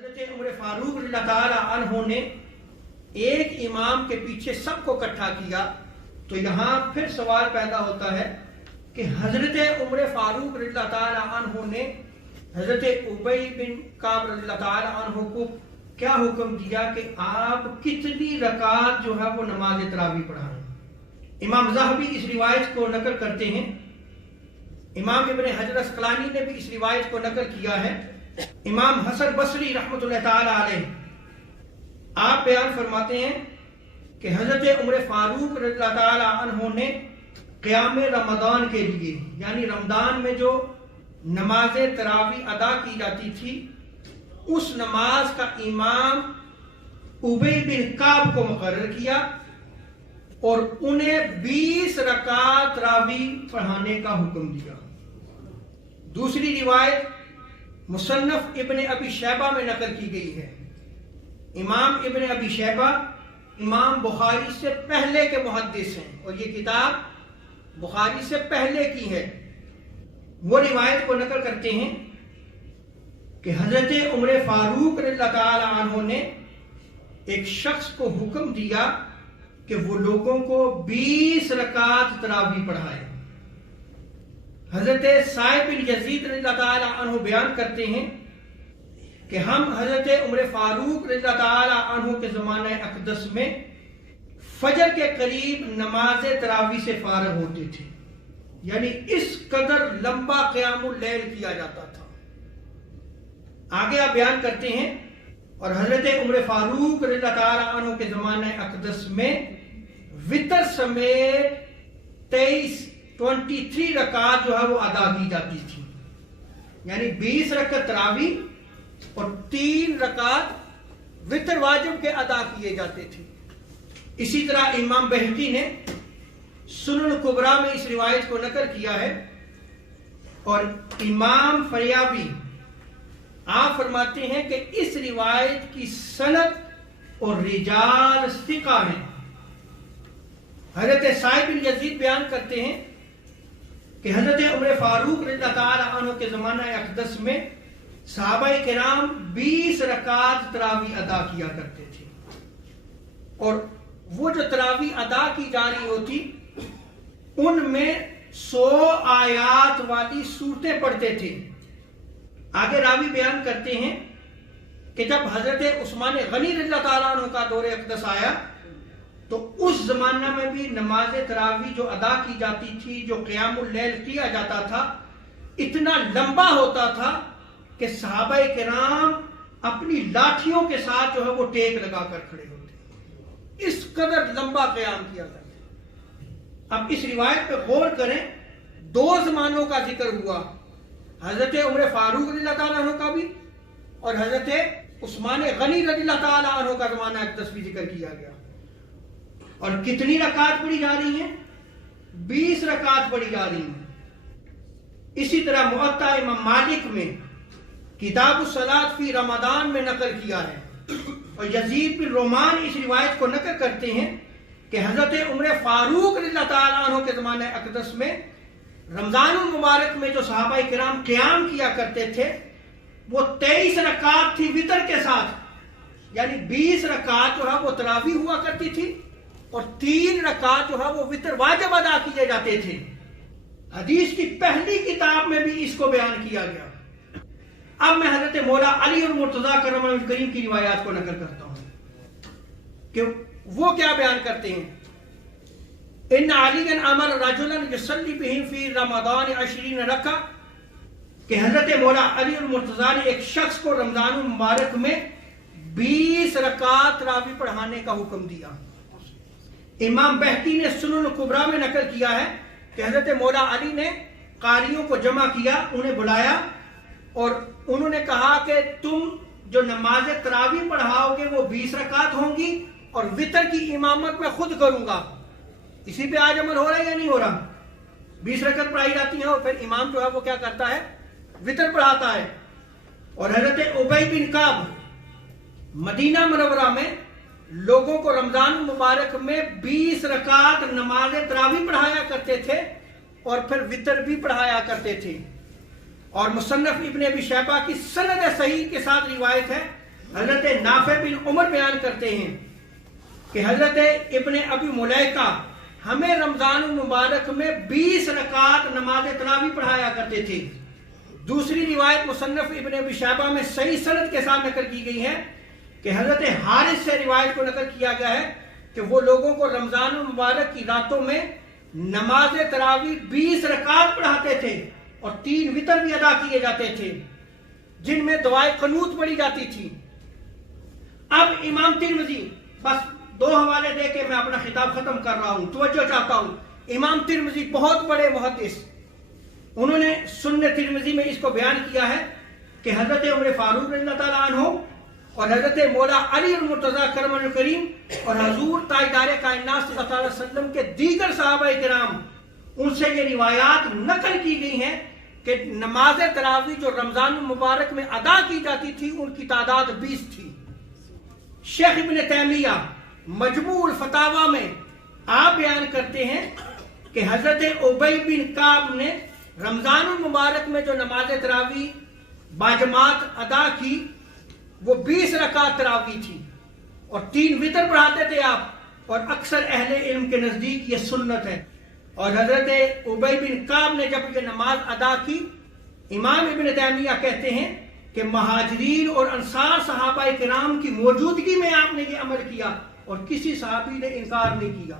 حضرت عمر فاروق رضی اللہ تعالی عنہ نے ایک امام کے پیچھے سب کو اکٹھا کیا، تو یہاں پھر سوال پیدا ہوتا ہے کہ حضرت عمر فاروق رضی اللہ تعالی عنہ نے حضرت ابی بن کعب رضی اللہ تعالی عنہ کو کیا حکم دیا کہ آپ کتنی رکعت جو ہے وہ نماز تراویح پڑھائیں۔ امام ذہبی اس روایت کو نقل کرتے ہیں، امام ابن حجر اسقلانی نے بھی اس روایت کو نقل کیا ہے، امام حسن بصری رحمۃ اللہ تعالی علیہ آپ بیان فرماتے ہیں کہ حضرت عمر فاروق رضی اللہ تعالی عنہ نے قیام رمضان کے لیے، یعنی رمضان میں جو نماز تراویح ادا کی جاتی تھی، اس نماز کا امام ابی بن کعب کو مقرر کیا اور انہیں 20 رکعت تراویح پڑھانے کا حکم دیا۔ دوسری روایت مصنف ابن ابی شیبہ میں نقل کی گئی ہے، امام ابن ابی شیبہ امام بخاری سے پہلے کے محدث ہیں اور یہ کتاب بخاری سے پہلے کی ہے۔ وہ روایت کو نقل کرتے ہیں کہ حضرت عمر فاروق رضی اللہ تعالی عنہ نے ایک شخص کو حکم دیا کہ وہ لوگوں کو 20 رکعت تراویح پڑھائے۔ حضرت سعید بن یزید رضی اللہ تعالی عنہ بیان کرتے ہیں کہ ہم حضرت عمر فاروق رضی اللہ تعالی عنہ کے زمانہ اقدس میں فجر کے قریب نماز تراویح سے فارغ ہوتے تھے، یعنی اس قدر لمبا قیام اللیل کیا جاتا تھا۔ آگے آپ بیان کرتے ہیں اور حضرت عمر فاروق رضی اللہ تعالی عنہ کے زمانہ اقدس میں وتر سمیت 23 رکعت جو ہے وہ ادا کی جاتی تھی، یعنی 20 رکعت تراویح اور 3 رکعت وتر واجب کے ادا کیے جاتے تھے۔ اسی طرح امام بہقی نے سنن کبریٰ میں اس روایت کو نقل کیا ہے اور امام فریابی آپ فرماتے ہیں کہ اس روایت کی سند اور رجال ثقہ ہیں۔ حضرت سعید بن یزید بیان کرتے ہیں کہ حضرت عمر فاروق رضی اللہ تعالی عنہ کے زمانہ اقدس میں صحابہ کرام 20 رکعت تراویح ادا کیا کرتے تھے، اور وہ جو تراویح ادا کی جا رہی ہوتی ان میں 100 آیات والی سورتیں پڑھتے تھے۔ آگے راوی بیان کرتے ہیں کہ جب حضرت عثمان غنی رضی اللہ تعالیٰ عنہ کا دور اقدس آیا تو اس زمانہ میں بھی نماز تراویح جو ادا کی جاتی تھی، جو قیام اللیل کیا جاتا تھا، اتنا لمبا ہوتا تھا کہ صحابہ کرام اپنی لاٹھیوں کے ساتھ جو ہے وہ ٹیک لگا کر کھڑے ہوتے، اس قدر لمبا قیام کیا کرتے۔ اب اس روایت پہ غور کریں، 2 زمانوں کا ذکر ہوا، حضرت عمر فاروق رضی اللہ تعالیٰ عنہ کا بھی اور حضرت عثمان غنی رضی اللہ تعالیٰ عنہ کا زمانہ اقدس بھی ذکر کیا گیا۔ اور کتنی رکعت پڑھی جا رہی ہیں؟ 20 رکعت پڑھی جا رہی ہیں۔ اسی طرح موطا امام مالک میں کتاب الصلاۃ فی رمضان میں نقل کیا ہے اور یزید بن رومان اس روایت کو نقل کرتے ہیں کہ حضرت عمر فاروق رضی اللہ تعالیٰ عنہ کے زمانہ اقدس میں رمضان المبارک میں جو صحابہ کرام قیام کیا کرتے تھے وہ 23 رکعت تھی وتر کے ساتھ، یعنی 20 رکعت جو ہے وہ تراویح ہوا کرتی تھی اور 3 رکعت جو ہے وہ وتر واجب ادا کیے جاتے تھے۔ حدیث کی پہلی کتاب میں بھی اس کو بیان کیا گیا۔ اب میں حضرت مولا علی المرتضیٰ کرم اللہ کریم کی روایات کو نقل کرتا ہوں کہ وہ کیا بیان کرتے ہیں۔ ان علی امر رجلا یصلی بہم فی رمضان 20 رکعہ، کہ حضرت مولا علی المرتضیٰ نے ایک شخص کو رمضان المبارک میں 20 رکعت تراویح پڑھانے کا حکم دیا۔ امام بہقی نے سنن کبریٰ میں نقل کیا ہے کہ حضرت مولا علی نے قاریوں کو جمع کیا، انہیں بلایا اور انہوں نے کہا کہ تم جو نماز تراویح پڑھاؤ گے وہ 20 رکعت ہوں گی اور وتر کی امامت میں خود کروں گا۔ اسی پہ آج عمل ہو رہا ہے یا نہیں ہو رہا؟ 20 رکعت پڑھائی جاتی ہیں اور پھر امام جو ہے وہ کیا کرتا ہے؟ وتر پڑھاتا ہے۔ اور حضرت ابی بن کعب مدینہ منورہ میں لوگوں کو رمضان المبارک میں 20 رکعت نماز تراویح پڑھایا کرتے تھے اور پھر وتر بھی پڑھایا کرتے تھے۔ اور مصنف ابن ابی شیبہ کی سند صحیح کے ساتھ روایت ہے حضرت نافع بن عمر بیان کرتے ہیں کہ حضرت ابن ابی ملیکہ ہمیں رمضان المبارک میں 20 رکعت نماز تراویح پڑھایا کرتے تھے۔ دوسری روایت مصنف ابن ابی شیبہ میں صحیح سند کے ساتھ نقل کی گئی ہے کہ حضرت حارث سے روایت کو نقل کیا گیا ہے کہ وہ لوگوں کو رمضان المبارک کی راتوں میں نماز تراویح 20 رکعت پڑھاتے تھے اور 3 وتر بھی ادا کیے جاتے تھے جن میں دعائے قنوت پڑھی جاتی تھی۔ اب امام ترمذی، بس 2 حوالے دے کے میں اپنا خطاب ختم کر رہا ہوں، توجہ چاہتا ہوں۔ امام ترمذی بہت بڑے محدث، انہوں نے سنن ترمذی میں اس کو بیان کیا ہے کہ حضرت عمر فاروق رضی اللہ تعالیٰ عنہ اور حضرت مولا علی المرتضیٰ کرم الکریم اور حضور تاجدار کائنات صلی اللہ علیہ وسلم کے دیگر صحابہ کرام، ان سے یہ روایات نقل کی گئی ہیں کہ نماز تراویح جو رمضان المبارک میں ادا کی جاتی تھی ان کی تعداد 20 تھی۔ شیخ ابن تیمیہ مجموع الفتاوی میں آپ بیان کرتے ہیں کہ حضرت ابی بن کعب نے رمضان المبارک میں جو نماز تراویح باجماعت ادا کی وہ 20 رکعت تراویح تھی اور 3 وتر پڑھاتے تھے آپ، اور اکثر اہل علم کے نزدیک یہ سنت ہے۔ اور حضرت ابی بن کعب نے جب یہ نماز ادا کی، امام ابن تیمیہ کہتے ہیں کہ مہاجرین اور انصار صحابہ کرام کی موجودگی میں آپ نے یہ عمل کیا اور کسی صحابی نے انکار نہیں کیا۔